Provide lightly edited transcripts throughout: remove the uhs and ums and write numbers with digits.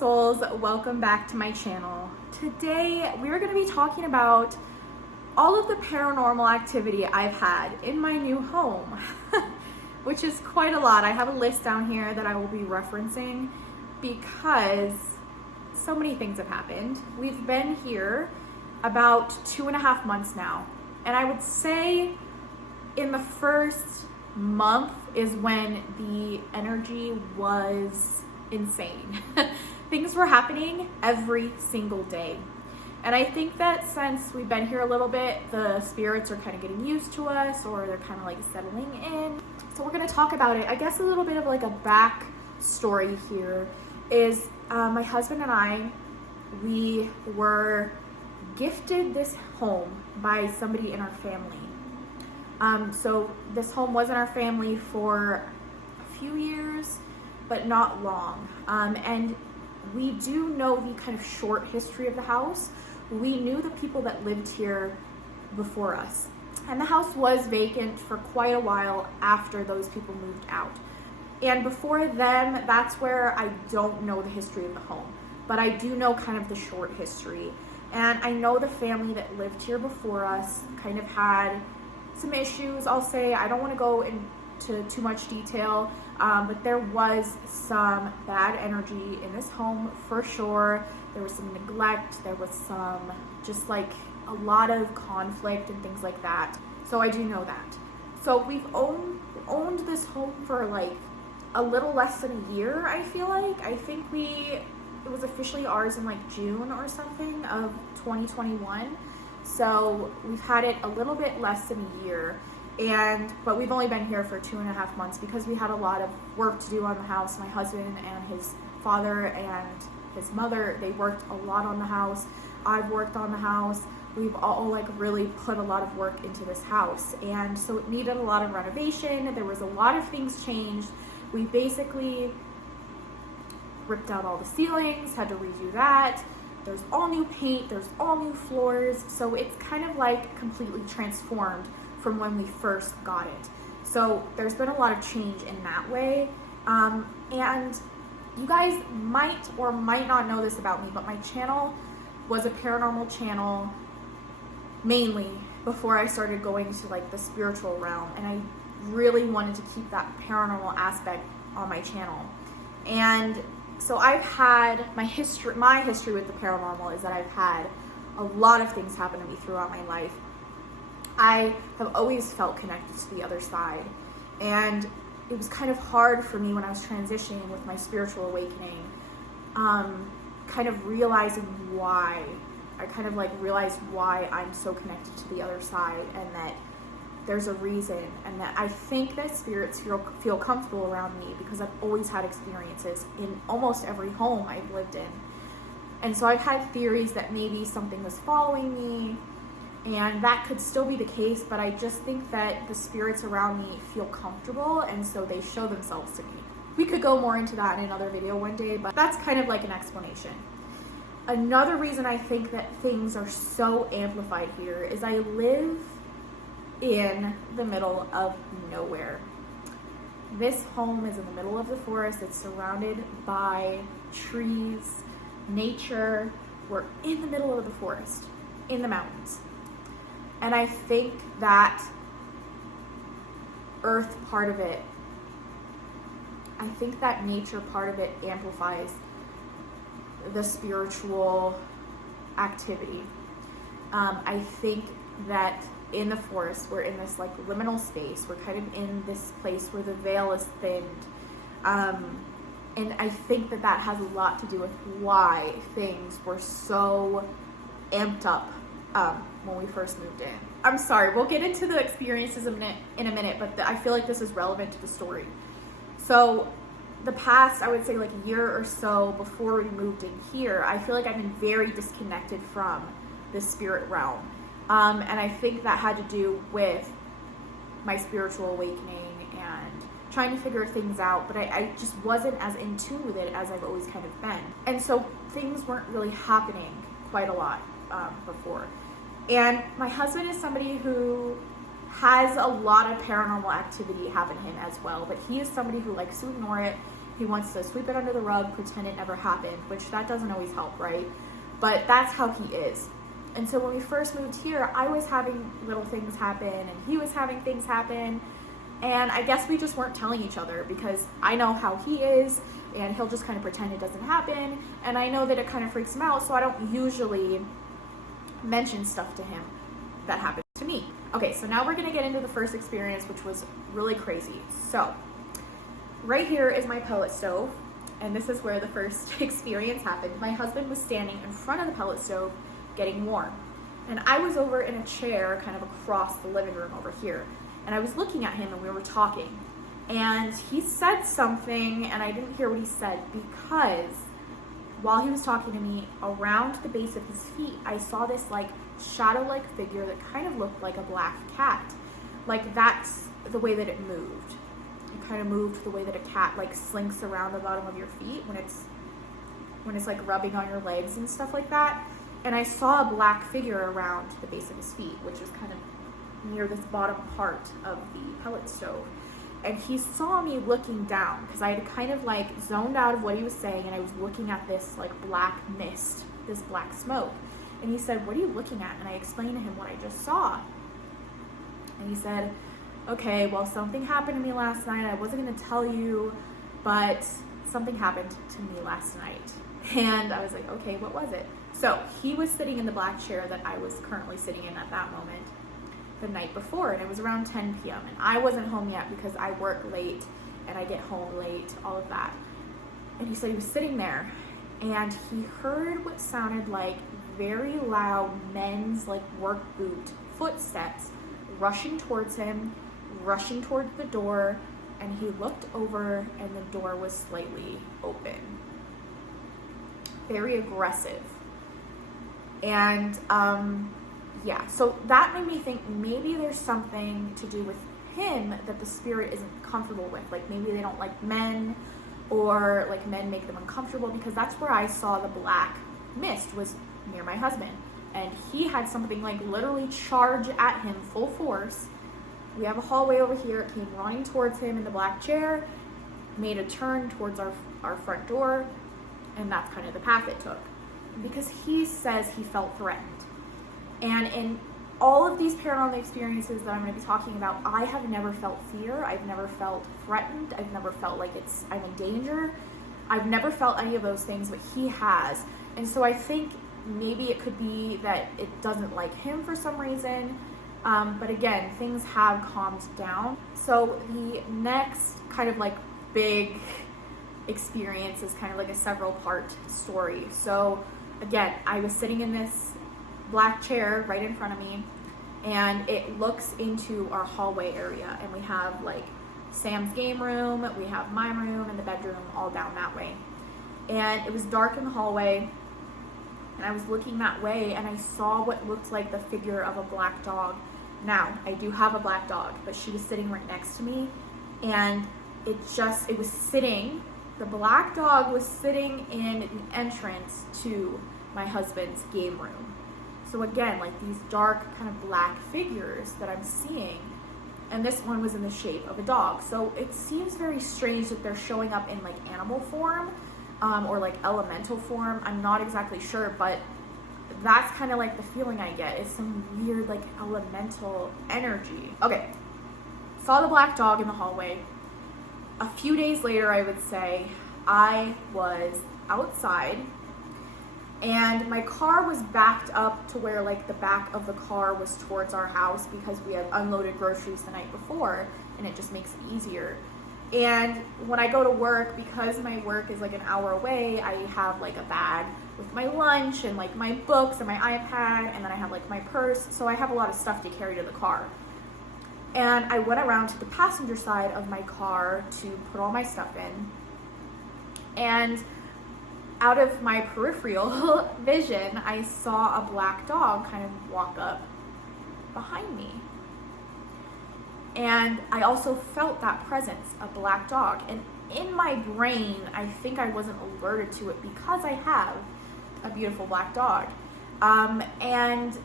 souls, welcome back to my channel. Today we're going to be talking about all of the paranormal activity I've had in my new home, which is quite a lot. I have a list down here that I will be referencing because so many things have happened. We've been here about 2.5 months now, and I would say in the first month is when the energy was insane. Things were happening every single day. And I think that since we've been here a little bit, the spirits are kind of getting used to us, or they're kind of like settling in. So we're going to talk about it. I guess a little bit of like a back story here is my husband and I, we were gifted this home by somebody in our family. So this home was in our family for a few years, but not long. And we do know the kind of short history of the house. We knew the people that lived here before us. And the house was vacant for quite a while after those people moved out. And before them, that's where I don't know the history of the home, but I do know kind of the short history. And I know the family that lived here before us kind of had some issues, I'll say. I don't want to go into too much detail, but there was some bad energy in this home for sure. There was some neglect, there was some just like a lot of conflict and things like that. So I do know that. So we've owned this home for like a little less than a year, I feel like. I think it was officially ours in like June or something of 2021. So we've had it a little bit less than a year, but we've only been here for 2.5 months because we had a lot of work to do on the house. My husband and his father and his mother, they worked a lot on the house. I've worked on the house. We've all like really put a lot of work into this house, and so it needed a lot of renovation. There was a lot of things changed. We basically ripped out all the ceilings, had to redo that. There's all new paint, there's all new floors. So it's kind of like completely transformed from when we first got it. So there's been a lot of change in that way. And you guys might or might not know this about me, but my channel was a paranormal channel mainly before I started going to like the spiritual realm. And I really wanted to keep that paranormal aspect on my channel. And so I've had my history with the paranormal is that I've had a lot of things happen to me throughout my life. I have always felt connected to the other side, and it was kind of hard for me when I was transitioning with my spiritual awakening, kind of realizing why. I kind of like realized why I'm so connected to the other side, and that there's a reason, and that I think that spirits feel comfortable around me because I've always had experiences in almost every home I've lived in. And so I've had theories that maybe something was following me, and that could still be the case, but I just think that the spirits around me feel comfortable, and so they show themselves to me. We could go more into that in another video one day, but that's kind of like an explanation. Another reason I think that things are so amplified here is I live in the middle of nowhere. This home is in the middle of the forest. It's surrounded by trees, nature. We're in the middle of the forest, in the mountains. And I think that earth part of it, I think that nature part of it amplifies the spiritual activity. I think that in the forest, we're in this like liminal space. We're kind of in this place where the veil is thinned. And I think that has a lot to do with why things were so amped up when we first moved in. I'm sorry, we'll get into the experiences in a minute, but I feel like this is relevant to the story. So the past, I would say like a year or so before we moved in here, I feel like I've been very disconnected from the spirit realm. And I think that had to do with my spiritual awakening and trying to figure things out, but I just wasn't as in tune with it as I've always kind of been. And so things weren't really happening quite a lot before. And my husband is somebody who has a lot of paranormal activity happen to him as well, but he is somebody who likes to ignore it. He wants to sweep it under the rug, pretend it never happened, which that doesn't always help, right? But that's how he is. And so when we first moved here, I was having little things happen and he was having things happen. And I guess we just weren't telling each other because I know how he is and he'll just kind of pretend it doesn't happen. And I know that it kind of freaks him out, so I don't usually mention stuff to him that happens to me. Okay, so now we're gonna get into the first experience, which was really crazy. So right here is my pellet stove, and this is where the first experience happened. My husband was standing in front of the pellet stove getting warm, and I was over in a chair kind of across the living room over here, and I was looking at him and we were talking, and he said something and I didn't hear what he said because while he was talking to me, around the base of his feet, I saw this like shadow-like figure that kind of looked like a black cat. Like that's the way that it moved. It kind of moved the way that a cat like slinks around the bottom of your feet when it's like rubbing on your legs and stuff like that. And I saw a black figure around the base of his feet, which is kind of near this bottom part of the pellet stove. And he saw me looking down because I had kind of like zoned out of what he was saying, and I was looking at this like black mist, this black smoke. And he said, "What are you looking at?" And I explained to him what I just saw. And he said, "Okay, well, something happened to me last night. I wasn't going to tell you, but something happened to me last night." And I was like, "Okay, what was it?" So he was sitting in the black chair that I was currently sitting in at that moment the night before, and it was around 10 p.m. and I wasn't home yet because I work late and I get home late, all of that. And he said he was sitting there and he heard what sounded like very loud men's like work boot footsteps rushing towards him, rushing towards the door, and he looked over and the door was slightly open. Very aggressive. And yeah, so that made me think maybe there's something to do with him that the spirit isn't comfortable with. Like maybe they don't like men, or like men make them uncomfortable, because that's where I saw the black mist, was near my husband. And he had something like literally charge at him full force. We have a hallway over here. It came running towards him in the black chair, made a turn towards our front door, and that's kind of the path it took. Because he says he felt threatened. And in all of these paranormal experiences that I'm going to be talking about, I have never felt fear. I've never felt threatened. I've never felt like I'm in danger. I've never felt any of those things, but he has. And so I think maybe it could be that it doesn't like him for some reason. But again, things have calmed down. So the next kind of like big experience is kind of like a several part story. So again, I was sitting in this black chair right in front of me, and it looks into our hallway area, and we have like Sam's game room, we have my room and the bedroom all down that way. And it was dark in the hallway, and I was looking that way and I saw what looked like the figure of a black dog. Now, I do have a black dog, but she was sitting right next to me, and the black dog was sitting in the entrance to my husband's game room. So again, like these dark kind of black figures that I'm seeing, and this one was in the shape of a dog. So it seems very strange that they're showing up in like animal form, or like elemental form. I'm not exactly sure, but that's kind of like the feeling I get. It's some weird like elemental energy. Okay, saw the black dog in the hallway. A few days later, I would say, I was outside, and my car was backed up to where like the back of the car was towards our house, because we had unloaded groceries the night before, and it just makes it easier. And when I go to work, because my work is like an hour away, I have like a bag with my lunch and like my books and my iPad, and then I have like my purse, so I have a lot of stuff to carry to the car. And I went around to the passenger side of my car to put all my stuff in, and out of my peripheral vision, I saw a black dog kind of walk up behind me. And I also felt that presence, a black dog. And in my brain, I think I wasn't alerted to it because I have a beautiful black dog. And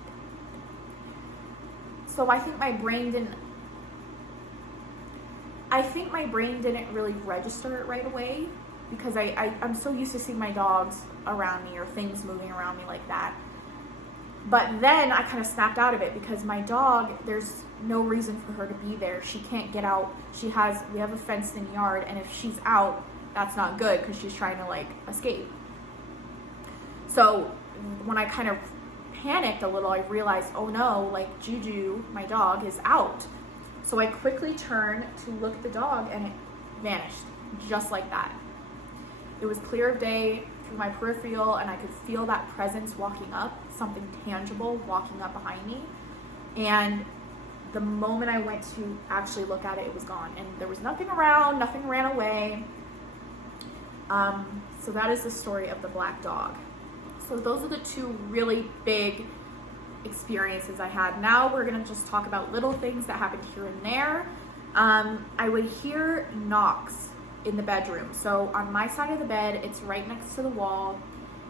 so I think my brain didn't really register it right away. because I'm so used to seeing my dogs around me or things moving around me like that. But then I kind of snapped out of it because my dog, there's no reason for her to be there. She can't get out. We have a fenced-in yard, and if she's out, that's not good because she's trying to like escape. So when I kind of panicked a little, I realized, oh no, like Juju, my dog, is out. So I quickly turned to look at the dog, and it vanished just like that. It was clear of day through my peripheral, and I could feel that presence walking up, something tangible walking up behind me. And the moment I went to actually look at it, it was gone. And there was nothing around, nothing ran away. So that is the story of the black dog. So those are the two really big experiences I had. Now we're gonna just talk about little things that happened here and there. I would hear knocks in the bedroom. So on my side of the bed, it's right next to the wall.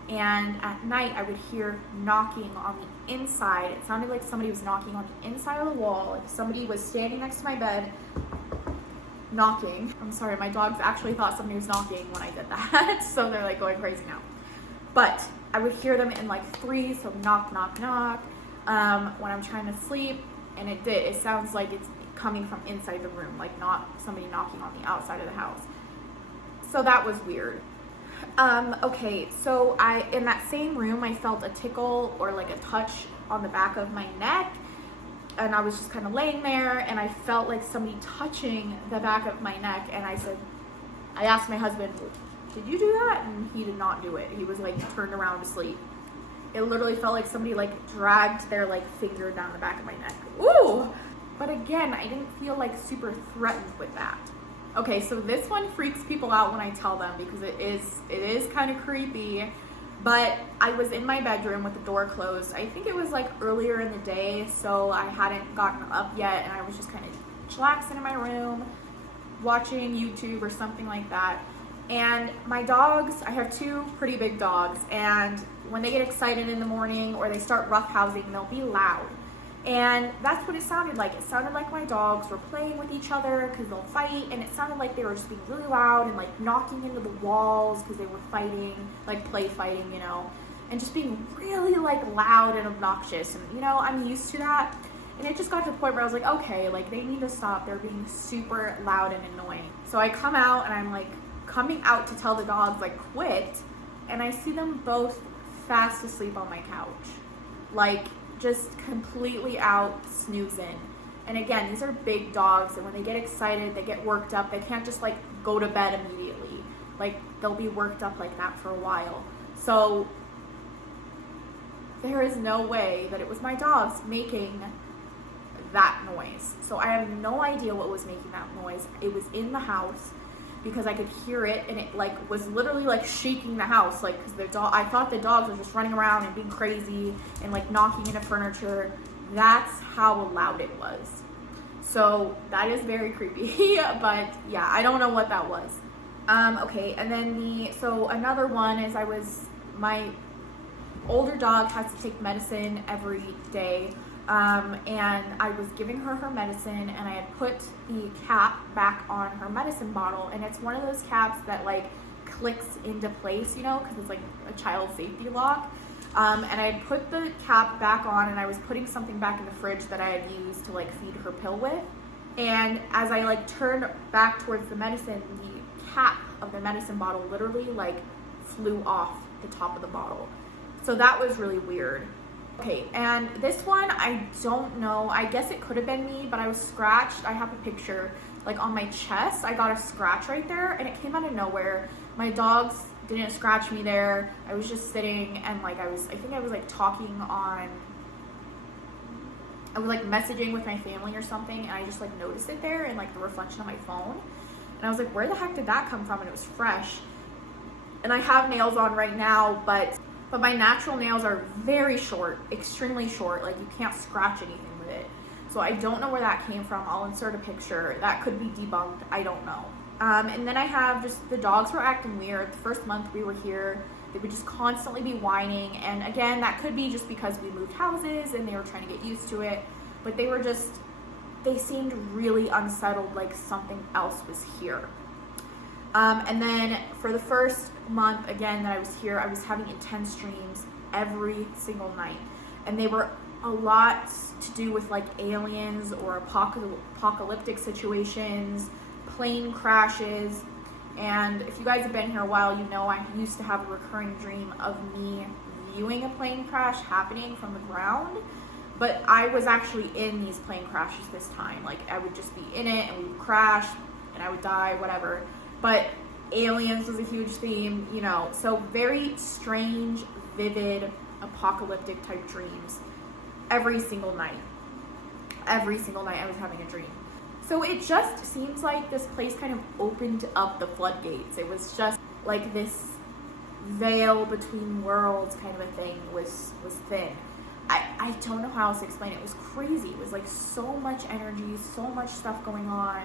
And at night, I would hear knocking on the inside. It sounded like somebody was knocking on the inside of the wall. Like somebody was standing next to my bed, knocking. I'm sorry, my dogs actually thought somebody was knocking when I did that. So they're like going crazy now. But I would hear them in like threes, so knock, knock, knock, when I'm trying to sleep. And it sounds like it's coming from inside the room, like not somebody knocking on the outside of the house. So that was weird. Okay, so in that same room, I felt a tickle or like a touch on the back of my neck, and I was just kind of laying there, and I felt like somebody touching the back of my neck, and I asked my husband, did you do that? And he did not do it. He was like turned around to sleep. It literally felt like somebody like dragged their like finger down the back of my neck. Ooh! But again, I didn't feel like super threatened with that. Okay, so this one freaks people out when I tell them because it is kind of creepy. But I was in my bedroom with the door closed. I think it was like earlier in the day, so I hadn't gotten up yet, and I was just kind of chillaxing in my room, watching YouTube or something like that. And my dogs, I have two pretty big dogs, and when they get excited in the morning or they start roughhousing, they'll be loud. And that's what it sounded like. It sounded like my dogs were playing with each other because they'll fight, and it sounded like they were just being really loud and like knocking into the walls because they were fighting, like play fighting, you know, and just being really like loud and obnoxious. And you know, I'm used to that. And it just got to the point where I was like, okay, like they need to stop. They're being super loud and annoying. So I come out and I'm like coming out to tell the dogs like quit, and I see them both fast asleep on my couch, like just completely out snoozing. And again, these are big dogs, and when they get excited, they get worked up. They can't just like go to bed immediately. Like they'll be worked up like that for a while. So there is no way that it was my dogs making that noise. So I have no idea what was making that noise. It was in the house because I could hear it, and it like was literally like shaking the house, like because I thought the dogs were just running around and being crazy and like knocking into furniture. That's how loud it was. So that is very creepy. But yeah, I don't know what that was. Okay, and then so another one is my older dog has to take medicine every day. And I was giving her medicine, and I had put the cap back on her medicine bottle, and it's one of those caps that like clicks into place, you know, because it's like a child safety lock. And I had put the cap back on, and I was putting something back in the fridge that I had used to like feed her pill with. And as I like turned back towards the medicine, the cap of the medicine bottle literally like flew off the top of the bottle. So that was really weird. Okay, and this one, I don't know. I guess it could have been me, but I was scratched. I have a picture, like on my chest. I got a scratch right there, and it came out of nowhere. My dogs didn't scratch me there. I was just sitting, and like I think I was like I was like messaging with my family or something, and I just like noticed it there in like the reflection of my phone. And I was like, where the heck did that come from? And it was fresh. And I have nails on right now, but my natural nails are very short, extremely short. Like you can't scratch anything with it. So I don't know where that came from. I'll insert a picture. That could be debunked. I don't know. And then I have just the dogs were acting weird. The first month we were here, they would just constantly be whining. And again, that could be just because we moved houses and they were trying to get used to it. But they seemed really unsettled, like something else was here. And then for the first month, again, that I was here, I was having intense dreams every single night. And they were a lot to do with like aliens or apocalyptic situations, plane crashes. And if you guys have been here a while, you know I used to have a recurring dream of me viewing a plane crash happening from the ground. But I was actually in these plane crashes this time. Like, I would just be in it and we would crash and I would die, whatever. But aliens was a huge theme, you know. So very strange, vivid, apocalyptic type dreams every single night. Every single night I was having a dream. So it just seems like this place kind of opened up the floodgates. It was just like this veil between worlds kind of a thing was thin. I don't know how else to explain it. It was crazy. It was like so much energy, so much stuff going on,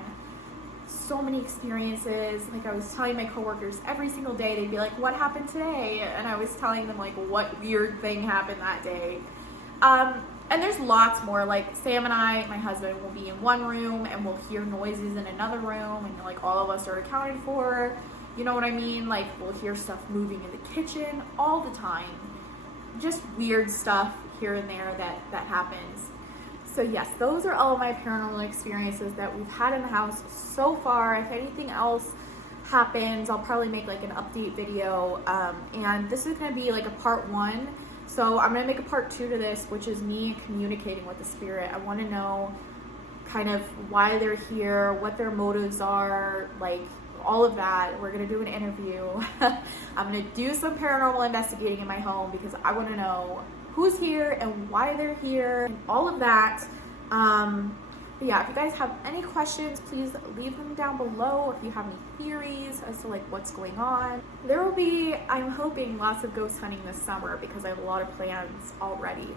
so many experiences. Like, I was telling my coworkers every single day, they'd be like, what happened today? And I was telling them like what weird thing happened that day. And there's lots more. Like, Sam and I, my husband, will be in one room and we'll hear noises in another room, and like all of us are accounted for. You know what I mean? Like, we'll hear stuff moving in the kitchen all the time. Just weird stuff here and there that happens. So yes, those are all of my paranormal experiences that we've had in the house so far. If anything else happens, I'll probably make like an update video. And this is going to be like a part 1. So I'm going to make a part 2 to this, which is me communicating with the spirit. I want to know kind of why they're here, what their motives are, like all of that. We're going to do an interview. I'm going to do some paranormal investigating in my home because I want to know who's here and why they're here and all of that. But yeah, if you guys have any questions, please leave them down below. If you have any theories as to like what's going on. There will be, I'm hoping, lots of ghost hunting this summer because I have a lot of plans already.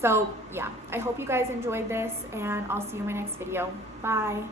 So yeah, I hope you guys enjoyed this, and I'll see you in my next video. Bye.